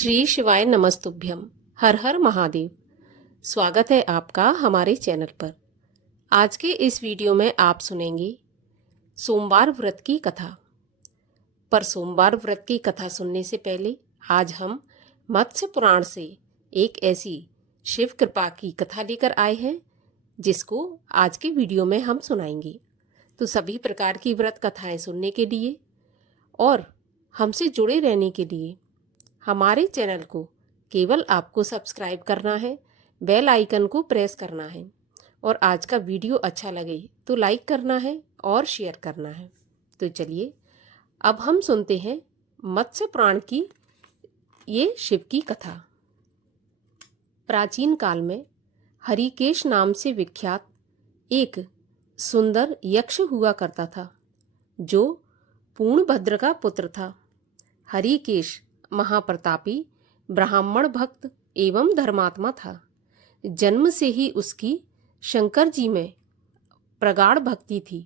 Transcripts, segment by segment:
श्री शिवाय नमस्तुभ्यम। हर हर महादेव। स्वागत है आपका हमारे चैनल पर। आज के इस वीडियो में आप सुनेंगे सोमवार व्रत की कथा। पर सोमवार व्रत की कथा सुनने से पहले आज हम मत्स्य पुराण से एक ऐसी शिव कृपा की कथा लेकर आए हैं जिसको आज के वीडियो में हम सुनाएंगे। तो सभी प्रकार की व्रत कथाएं सुनने के लिए और हमसे जुड़े रहने के लिए हमारे चैनल को केवल आपको सब्सक्राइब करना है, बेल आइकन को प्रेस करना है और आज का वीडियो अच्छा लगे तो लाइक करना है और शेयर करना है। तो चलिए अब हम सुनते हैं मत्स्य पुराण की ये शिव की कथा। प्राचीन काल में हरिकेश नाम से विख्यात एक सुंदर यक्ष हुआ करता था जो पूर्णभद्र का पुत्र था। हरिकेश महाप्रतापी ब्राह्मण भक्त एवं धर्मात्मा था। जन्म से ही उसकी शंकर जी में प्रगाढ़ भक्ति थी।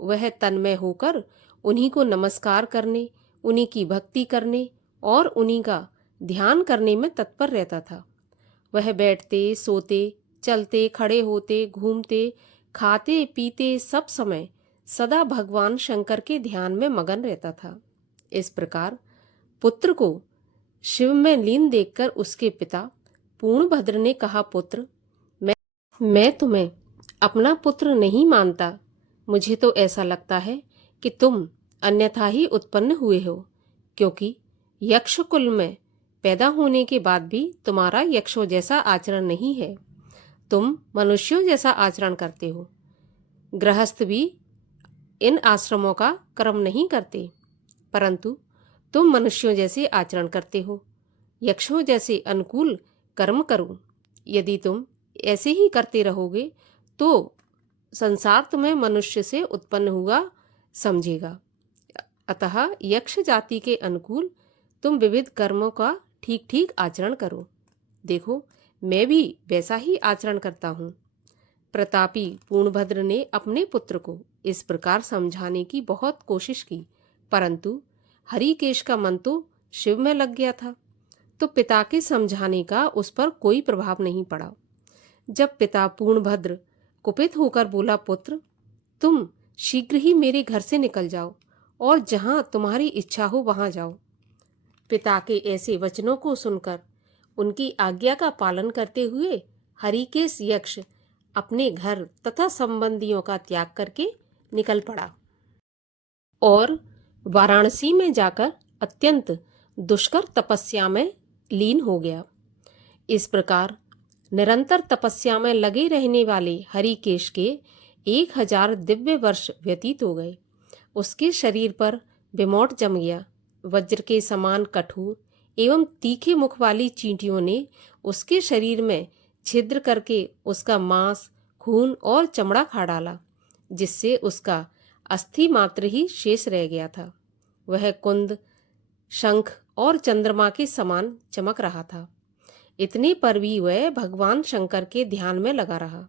वह तन्मय होकर उन्हीं को नमस्कार करने, उन्हीं की भक्ति करने और उन्हीं का ध्यान करने में तत्पर रहता था। वह बैठते, सोते, चलते, खड़े होते, घूमते, खाते, पीते सब समय सदा भगवान शंकर के ध्यान में मगन रहता था। इस प्रकार पुत्र को शिव में लीन देखकर उसके पिता पूर्णभद्र ने कहा, पुत्र, मैं तुम्हें अपना पुत्र नहीं मानता। मुझे तो ऐसा लगता है कि तुम अन्यथा ही उत्पन्न हुए हो, क्योंकि यक्ष कुल में पैदा होने के बाद भी तुम्हारा यक्षों जैसा आचरण नहीं है। तुम मनुष्यों जैसा आचरण करते हो। गृहस्थ भी इन आश्रमों का कर्म नहीं करते, परंतु तुम मनुष्यों जैसे आचरण करते हो। यक्षों जैसे अनुकूल कर्म करो। यदि तुम ऐसे ही करते रहोगे तो संसार तुम्हें मनुष्य से उत्पन्न हुआ समझेगा। अतः यक्ष जाति के अनुकूल तुम विविध कर्मों का ठीक ठीक आचरण करो। देखो, मैं भी वैसा ही आचरण करता हूँ। प्रतापी पूर्णभद्र ने अपने पुत्र को इस प्रकार समझाने की बहुत कोशिश की, परंतु हरिकेश का मन तो शिव में लग गया था, तो पिता के समझाने का उस पर कोई प्रभाव नहीं पड़ा। जब पिता पूर्णभद्र कुपित होकर बोला, पुत्र, तुम शीघ्र ही मेरे घर से निकल जाओ और जहां तुम्हारी इच्छा हो वहां जाओ। पिता के ऐसे वचनों को सुनकर उनकी आज्ञा का पालन करते हुए हरिकेश यक्ष अपने घर तथा संबंधियों का त्याग करके निकल पड़ा और वाराणसी में जाकर अत्यंत दुष्कर तपस्या में लीन हो गया। इस प्रकार निरंतर तपस्या में लगे रहने वाले हरिकेश के 1000 दिव्य वर्ष व्यतीत हो गए। उसके शरीर पर बिमोट जम गया। वज्र के समान कठोर एवं तीखे मुख वाली चींटियों ने उसके शरीर में छिद्र करके उसका मांस, खून और चमड़ा खा डाला, जिससे उसका अस्थि मात्र ही शेष रह गया था। वह कुंद, शंख और चंद्रमा के समान चमक रहा था। इतने पर भी वह भगवान शंकर के ध्यान में लगा रहा।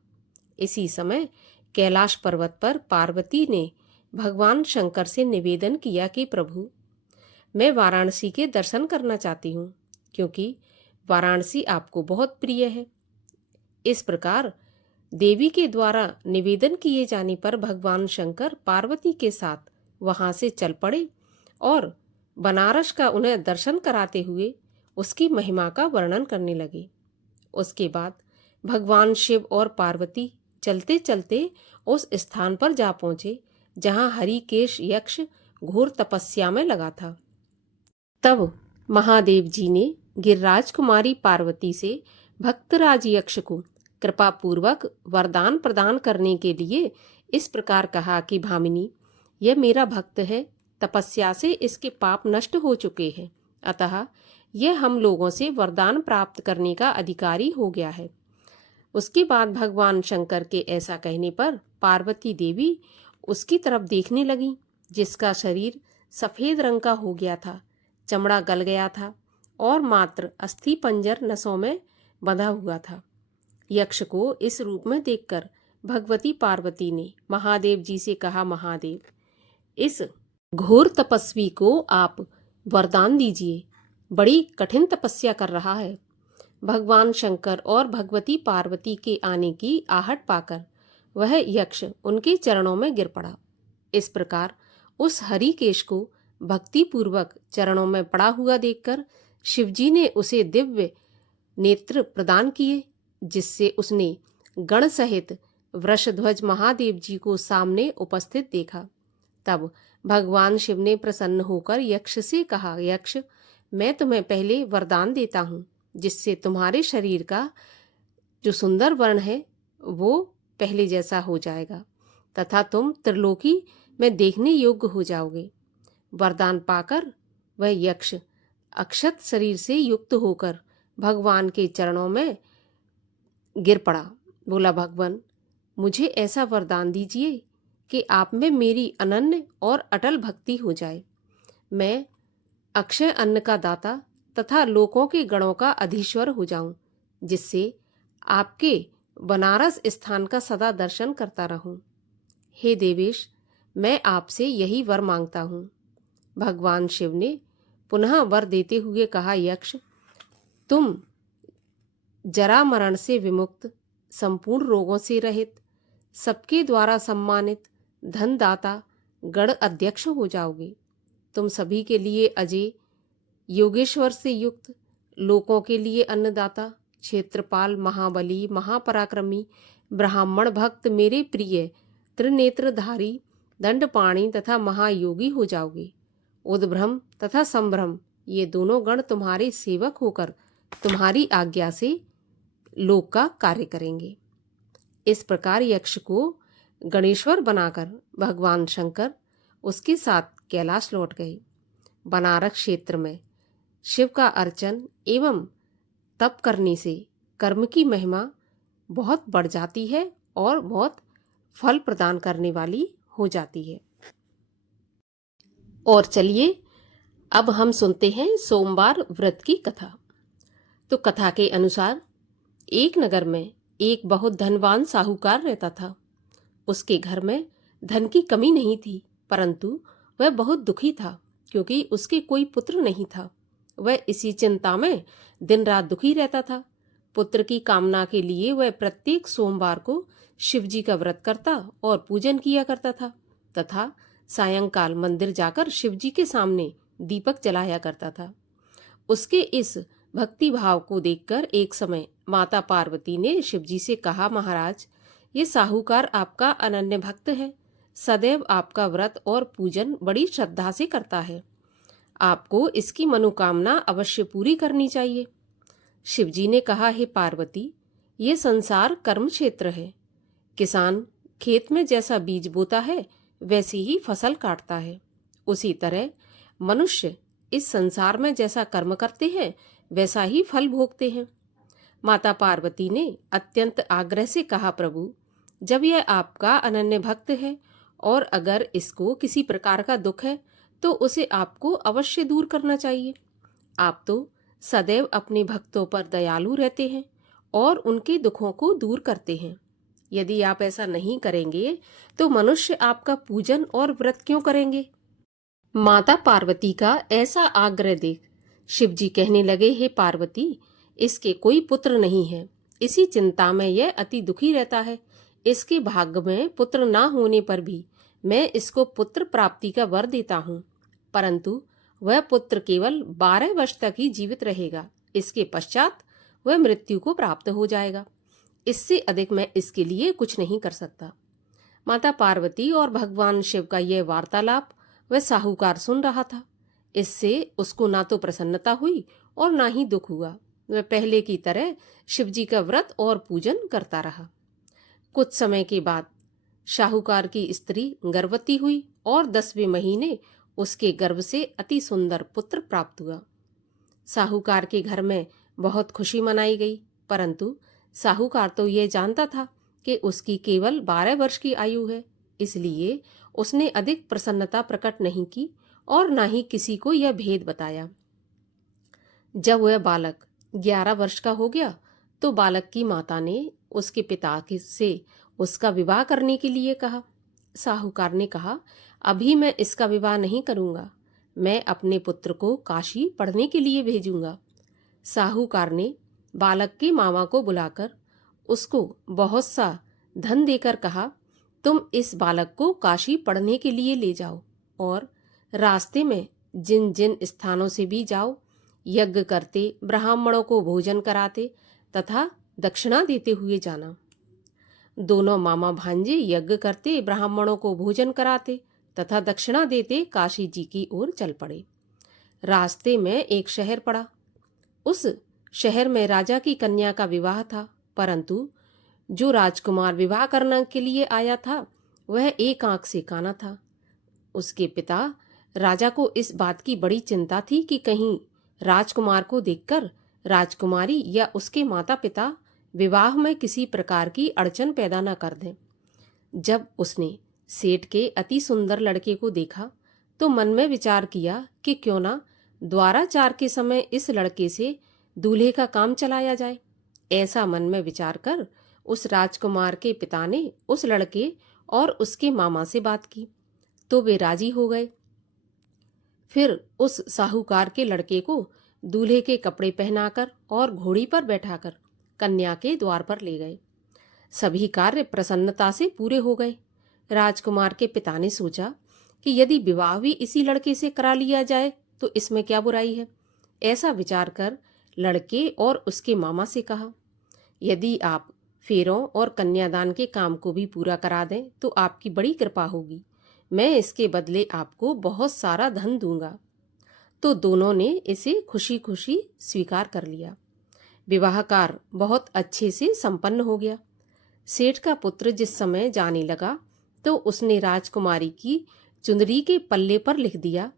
इसी समय कैलाश पर्वत पर पार्वती ने भगवान शंकर से निवेदन किया कि प्रभु, मैं वाराणसी के दर्शन करना चाहती हूँ, क्योंकि वाराणसी आपको बहुत प्रिय है। इस प्रकार देवी के द्वारा निवेदन किए जाने पर भगवान शंकर पार्वती के साथ वहां से चल पड़े और बनारस का उन्हें दर्शन कराते हुए उसकी महिमा का वर्णन करने लगे। उसके बाद भगवान शिव और पार्वती चलते चलते उस स्थान पर जा पहुंचे जहां हरिकेश यक्ष घोर तपस्या में लगा था। तब महादेव जी ने गिरिराज कुमारी पार्वती से भक्तराज यक्ष को कृपा पूर्वक वरदान प्रदान करने के लिए इस प्रकार कहा कि भामिनी, यह मेरा भक्त है। तपस्या से इसके पाप नष्ट हो चुके हैं, अतः यह हम लोगों से वरदान प्राप्त करने का अधिकारी हो गया है। उसके बाद भगवान शंकर के ऐसा कहने पर पार्वती देवी उसकी तरफ देखने लगी, जिसका शरीर सफेद रंग का हो गया था, चमड़ा गल गया था और मात्र अस्थि पंजर नसों में बंधा हुआ था। यक्ष को इस रूप में देखकर भगवती पार्वती ने महादेव जी से कहा, महादेव, इस घोर तपस्वी को आप वरदान दीजिए। बड़ी कठिन तपस्या कर रहा है। भगवान शंकर और भगवती पार्वती के आने की आहट पाकर वह यक्ष उनके चरणों में गिर पड़ा। इस प्रकार उस हरिकेश को भक्तिपूर्वक चरणों में पड़ा हुआ देखकर शिवजी ने उसे दिव्य नेत्र प्रदान किए, जिससे उसने गण सहित वृषध्वज महादेव जी को सामने उपस्थित देखा। तब भगवान शिव ने प्रसन्न होकर यक्ष से कहा, यक्ष, मैं तुम्हें पहले वरदान देता हूँ, जिससे तुम्हारे शरीर का जो सुंदर वर्ण है वो पहले जैसा हो जाएगा तथा तुम त्रिलोकी में देखने योग्य हो जाओगे। वरदान पाकर वह यक्ष अक्षत शरीर से युक्त होकर भगवान के चरणों में गिर पड़ा। बोला, भगवान, मुझे ऐसा वरदान दीजिए कि आप में मेरी अनन्य और अटल भक्ति हो जाए। मैं अक्षय अन्न का दाता तथा लोकों के गणों का अधीश्वर हो जाऊं, जिससे आपके बनारस स्थान का सदा दर्शन करता रहूं। हे देवेश, मैं आपसे यही वर मांगता हूं। भगवान शिव ने पुनः वर देते हुए कहा, यक्ष, तुम जरा मरण से विमुक्त, संपूर्ण रोगों से रहित, सबके द्वारा सम्मानित, धनदाता, गण अध्यक्ष हो जाओगे। तुम सभी के लिए अजय, योगेश्वर से युक्त, लोकों के लिए अन्नदाता, क्षेत्रपाल, महाबली, महापराक्रमी, ब्राह्मण भक्त, मेरे प्रिय, त्रिनेत्रधारी, दंडपाणी तथा महायोगी हो जाओगे। उद्भ्रम तथा संभ्रम ये दोनों गण तुम्हारे सेवक होकर तुम्हारी आज्ञा से लोक का कार्य करेंगे। इस प्रकार यक्ष को गणेश्वर बनाकर भगवान शंकर उसके साथ कैलाश लौट गए। बनारस क्षेत्र में शिव का अर्चन एवं तप करने से कर्म की महिमा बहुत बढ़ जाती है और बहुत फल प्रदान करने वाली हो जाती है। और चलिए अब हम सुनते हैं सोमवार व्रत की कथा। तो कथा के अनुसार एक नगर में एक बहुत धनवान साहूकार रहता था। उसके घर में धन की कमी नहीं थी, परंतु वह बहुत दुखी था क्योंकि उसके कोई पुत्र नहीं था। वह इसी चिंता में दिन रात दुखी रहता था। पुत्र की कामना के लिए वह प्रत्येक सोमवार को शिवजी का व्रत करता और पूजन किया करता था तथा सायंकाल मंदिर जाकर शिवजी के सामने दीपक जलाया करता था। उसके इस भक्ति भाव को देखकर एक समय माता पार्वती ने शिवजी से कहा, महाराज, ये साहूकार आपका अनन्य भक्त है, सदैव आपका व्रत और पूजन बड़ी श्रद्धा से करता है। आपको इसकी मनोकामना अवश्य पूरी करनी चाहिए। शिवजी ने कहा, हे पार्वती, ये संसार कर्म क्षेत्र है। किसान खेत में जैसा बीज बोता है वैसी ही फसल काटता है। उसी तरह मनुष्य इस संसार में जैसा कर्म करते हैं वैसा ही फल भोगते हैं। माता पार्वती ने अत्यंत आग्रह से कहा, प्रभु, जब यह आपका अनन्य भक्त है और अगर इसको किसी प्रकार का दुख है तो उसे आपको अवश्य दूर करना चाहिए। आप तो सदैव अपने भक्तों पर दयालु रहते हैं और उनके दुखों को दूर करते हैं। यदि आप ऐसा नहीं करेंगे तो मनुष्य आपका पूजन और व्रत क्यों करेंगे? माता पार्वती का ऐसा आग्रह देख शिवजी कहने लगे, हे पार्वती, इसके कोई पुत्र नहीं है। इसी चिंता में यह अति दुखी रहता है। इसके भाग्य में पुत्र ना होने पर भी मैं इसको पुत्र प्राप्ति का वर देता हूँ, परंतु वह पुत्र केवल 12 वर्ष तक ही जीवित रहेगा। इसके पश्चात वह मृत्यु को प्राप्त हो जाएगा। इससे अधिक मैं इसके लिए कुछ नहीं कर सकता। माता पार्वती और भगवान शिव का यह वार्तालाप वह साहूकार सुन रहा था। इससे उसको ना तो प्रसन्नता हुई और ना ही दुख हुआ। वह पहले की तरह शिवजी का व्रत और पूजन करता रहा। कुछ समय के बाद शाहूकार की स्त्री गर्भवती हुई और 10वें महीने उसके गर्भ से अति सुंदर पुत्र प्राप्त हुआ। साहूकार के घर में बहुत खुशी मनाई गई, परंतु साहूकार तो यह जानता था कि उसकी केवल 12 वर्ष की आयु है, इसलिए उसने अधिक प्रसन्नता प्रकट नहीं की और न ही किसी को यह भेद बताया। जब वह बालक 11 वर्ष का हो गया तो बालक की माता ने उसके पिता से उसका विवाह करने के लिए कहा। साहूकार ने कहा, अभी मैं इसका विवाह नहीं करूंगा। मैं अपने पुत्र को काशी पढ़ने के लिए भेजूंगा। साहूकार ने बालक के मामा को बुलाकर उसको बहुत सा धन देकर कहा, तुम इस बालक को काशी पढ़ने के लिए ले जाओ और रास्ते में जिन जिन स्थानों से भी जाओ, यज्ञ करते, ब्राह्मणों को भोजन कराते तथा दक्षिणा देते हुए जाना। दोनों मामा भांजे यज्ञ करते, ब्राह्मणों को भोजन कराते तथा दक्षिणा देते काशी जी की ओर चल पड़े। रास्ते में एक शहर पड़ा। उस शहर में राजा की कन्या का विवाह था, परंतु जो राजकुमार विवाह करने के लिए आया था वह एक आंख से काना था। उसके पिता राजा को इस बात की बड़ी चिंता थी कि कहीं राजकुमार को देखकर राजकुमारी या उसके माता पिता विवाह में किसी प्रकार की अड़चन पैदा न कर दें। जब उसने सेठ के अति सुंदर लड़के को देखा तो मन में विचार किया कि क्यों ना द्वाराचार के समय इस लड़के से दूल्हे का काम चलाया जाए। ऐसा मन में विचार कर उस राजकुमार के पिता ने उस लड़के और उसके मामा से बात की तो वे राजी हो गए। फिर उस साहूकार के लड़के को दूल्हे के कपड़े पहनाकर और घोड़ी पर बैठाकर कन्या के द्वार पर ले गए। सभी कार्य प्रसन्नता से पूरे हो गए। राजकुमार के पिता ने सोचा कि यदि विवाह भी इसी लड़के से करा लिया जाए तो इसमें क्या बुराई है। ऐसा विचार कर लड़के और उसके मामा से कहा, यदि आप फेरों और कन्यादान के काम को भी पूरा करा दें तो आपकी बड़ी कृपा होगी। मैं इसके बदले आपको बहुत सारा धन दूंगा। तो दोनों ने इसे खुशी खुशी स्वीकार कर लिया। विवाह कार्य बहुत अच्छे से संपन्न हो गया। सेठ का पुत्र जिस समय जाने लगा तो उसने राजकुमारी की चुंदरी के पल्ले पर लिख दिया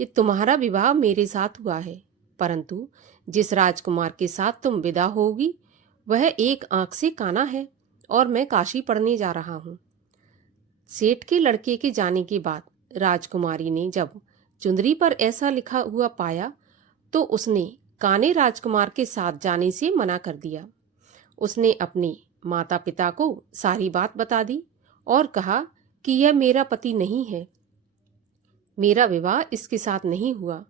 कि तुम्हारा विवाह मेरे साथ हुआ है, परंतु जिस राजकुमार के साथ तुम विदा होगी वह एक आंख से काना है और मैं काशी पढ़ने जा रहा हूँ। सेठ के लड़के के जाने के बाद राजकुमारी ने जब चुंदरी पर ऐसा लिखा हुआ पाया तो उसने काने राजकुमार के साथ जाने से मना कर दिया। उसने अपने माता पिता को सारी बात बता दी और कहा कि यह मेरा पति नहीं है, मेरा विवाह इसके साथ नहीं हुआ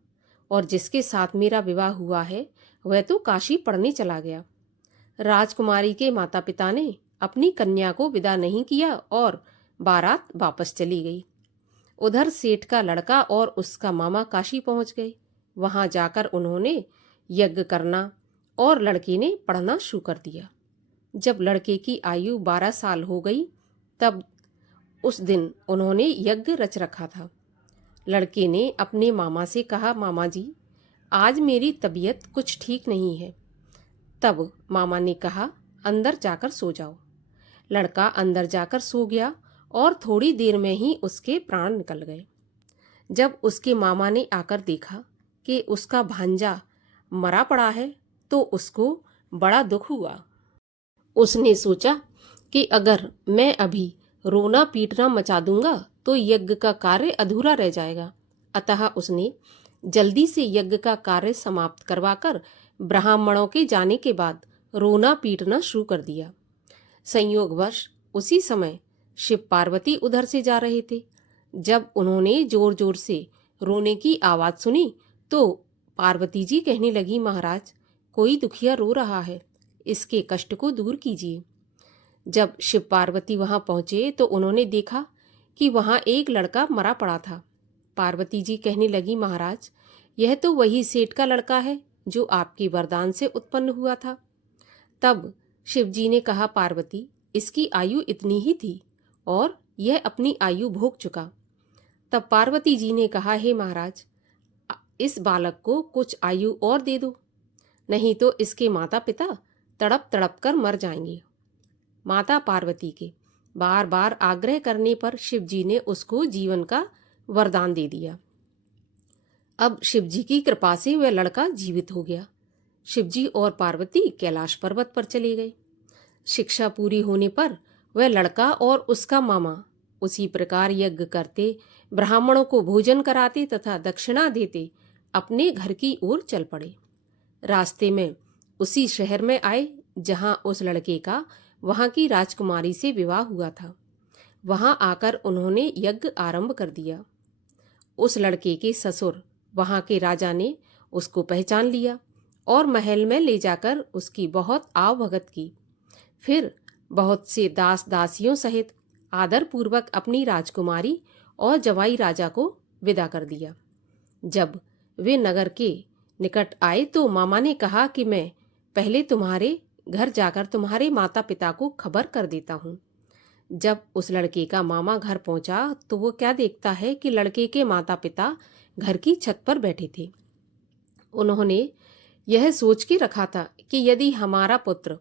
और जिसके साथ मेरा विवाह हुआ है वह तो काशी पढ़ने चला गया। राजकुमारी के माता पिता ने अपनी कन्या को विदा नहीं किया और बारात वापस चली गई। उधर सेठ का लड़का और उसका मामा काशी पहुंच गए। वहां जाकर उन्होंने यज्ञ करना और लड़के ने पढ़ना शुरू कर दिया। जब लड़के की आयु 12 साल हो गई तब उस दिन उन्होंने यज्ञ रच रखा था। लड़के ने अपने मामा से कहा, मामा जी आज मेरी तबीयत कुछ ठीक नहीं है। तब मामा ने कहा, अंदर जाकर सो जाओ। लड़का अंदर जाकर सो गया और थोड़ी देर में ही उसके प्राण निकल गए। जब उसके मामा ने आकर देखा कि उसका भांजा मरा पड़ा है तो उसको बड़ा दुख हुआ। उसने सोचा कि अगर मैं अभी रोना पीटना मचा दूंगा तो यज्ञ का कार्य अधूरा रह जाएगा। अतः उसने जल्दी से यज्ञ का कार्य समाप्त करवाकर ब्राह्मणों के जाने के बाद रोना पीटना शुरू कर दिया। संयोगवश उसी समय शिव पार्वती उधर से जा रहे थे। जब उन्होंने जोर जोर से रोने की आवाज सुनी तो पार्वती जी कहने लगी, महाराज कोई दुखिया रो रहा है, इसके कष्ट को दूर कीजिए। जब शिव पार्वती वहां पहुंचे तो उन्होंने देखा कि वहां एक लड़का मरा पड़ा था। पार्वती जी कहने लगी, महाराज यह तो वही सेठ का लड़का है जो आपके वरदान से उत्पन्न हुआ था। तब शिव जी ने कहा, पार्वती इसकी आयु इतनी ही थी और यह अपनी आयु भोग चुका। तब पार्वती जी ने कहा, हे महाराज इस बालक को कुछ आयु और दे दो, नहीं तो इसके माता पिता तड़प तड़प कर मर जाएंगे। माता पार्वती के बार बार आग्रह करने पर शिव जी ने उसको जीवन का वरदान दे दिया। अब शिव जी की कृपा से वह लड़का जीवित हो गया। शिव जी और पार्वती कैलाश पर्वत पर चले गए। शिक्षा पूरी होने पर वह लड़का और उसका मामा उसी प्रकार यज्ञ करते, ब्राह्मणों को भोजन कराते तथा दक्षिणा देते अपने घर की ओर चल पड़े। रास्ते में उसी शहर में आए जहां उस लड़के का वहां की राजकुमारी से विवाह हुआ था। वहां आकर उन्होंने यज्ञ आरंभ कर दिया। उस लड़के के ससुर वहाँ के राजा ने उसको पहचान लिया और महल में ले जाकर उसकी बहुत आवभगत की। फिर बहुत से दास दासियों सहित आदरपूर्वक अपनी राजकुमारी और जवाई राजा को विदा कर दिया। जब वे नगर के निकट आए तो मामा ने कहा कि मैं पहले तुम्हारे घर जाकर तुम्हारे माता पिता को खबर कर देता हूँ। जब उस लड़के का मामा घर पहुंचा तो वो क्या देखता है कि लड़के के माता पिता घर की छत पर बैठे थे। उन्होंने यह सोच के रखा था कि यदि हमारा पुत्र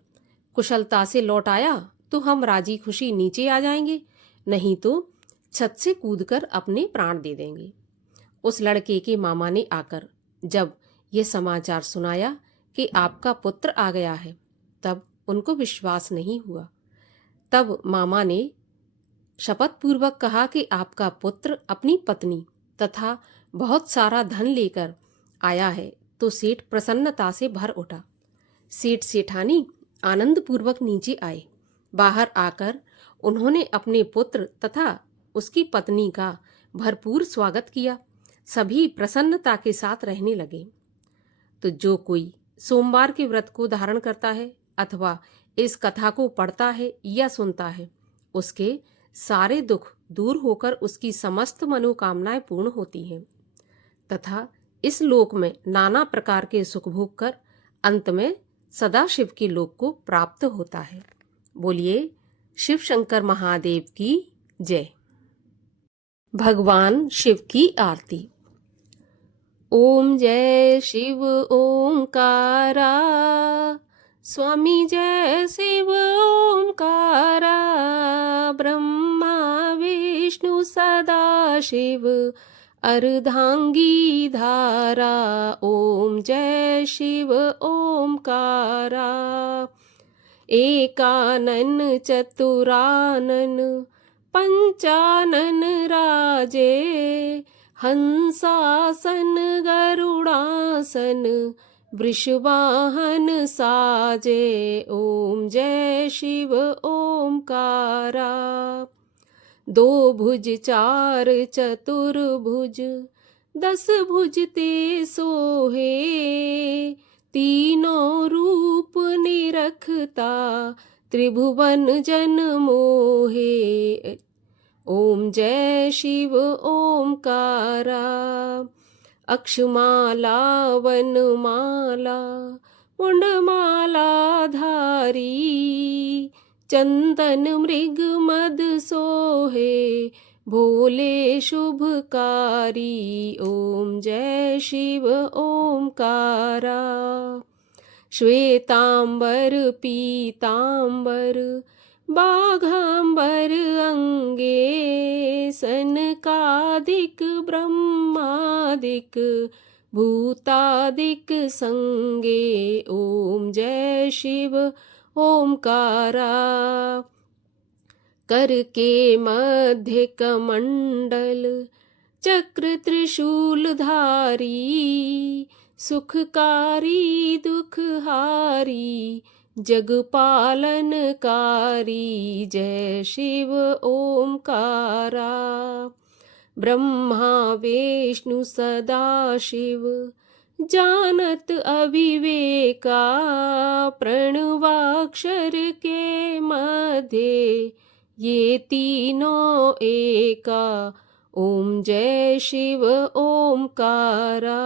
कुशलता से लौट आया तो हम राजी खुशी नीचे आ जाएंगे, नहीं तो छत से कूदकर अपने प्राण दे देंगे। उस लड़के के मामा ने आकर जब ये समाचार सुनाया कि आपका पुत्र आ गया है, तब उनको विश्वास नहीं हुआ। तब मामा ने शपथ पूर्वक कहा कि आपका पुत्र अपनी पत्नी तथा बहुत सारा धन लेकर आया है। तो सेठ प्रसन्नता से भर उठा। सेठ सेठानी आनंद पूर्वक नीचे आए। बाहर आकर उन्होंने अपने पुत्र तथा उसकी पत्नी का भरपूर स्वागत किया। सभी प्रसन्नता के साथ रहने लगे। तो जो कोई सोमवार के व्रत को धारण करता है अथवा इस कथा को पढ़ता है या सुनता है, उसके सारे दुख दूर होकर उसकी समस्त मनोकामनाएं पूर्ण होती हैं तथा इस लोक में नाना प्रकार के सुख भोग कर अंत में सदा शिव के लोक को प्राप्त होता है। बोलिए शिव शंकर महादेव की जय। भगवान शिव की आरती। ओम जय शिव ओमकारा, स्वामी जय शिव ओमकारा, ब्रह्मा विष्णु सदा शिव अर्धांगी धारा। ओम जय शिव ओमकारा, एकानन चतुरानन पंचानन राजे, हंसासन गरुड़ासन वृषवाहन साजे। ओम जय शिव ओमकारा, दो भुज चार चतुर्भुज, 10 भुज ते सोहे, तीनों रूप निरखता त्रिभुवन जन मोहे। ओम जय शिव ओमकारा, अक्षमाला वनमाला मुंडमाला धारी, चंदन मृग मद सोहे, भोले शुभकारी। ओम जय शिव ओमकारा, श्वेतांबर पीतांबर बाघांबर अंगे, सनकादिक ब्रह्मादिक भूतादिक संगे। ओम जय शिव ओमकारा, कर के मध्य कमंडल चक्र त्रिशूल धारी, सुखकारी दुखहारी जग पालनकारी। जय शिव ओमकारा, ब्रह्मा विष्णु सदा शिव जानत अविवेका, प्रणवाक्षर के मध्य ये तीनों एका। ओम जय शिव ओमकारा,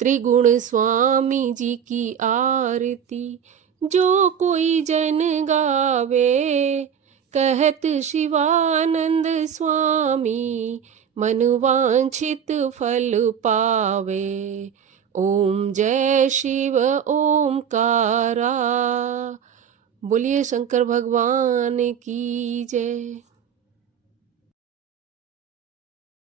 त्रिगुण स्वामी जी की आरती जो कोई जन गावे, कहत शिवानंद स्वामी मन वांछित फल पावे। ओम जय शिव ओमकारा, बोलिए शंकर भगवान की जय।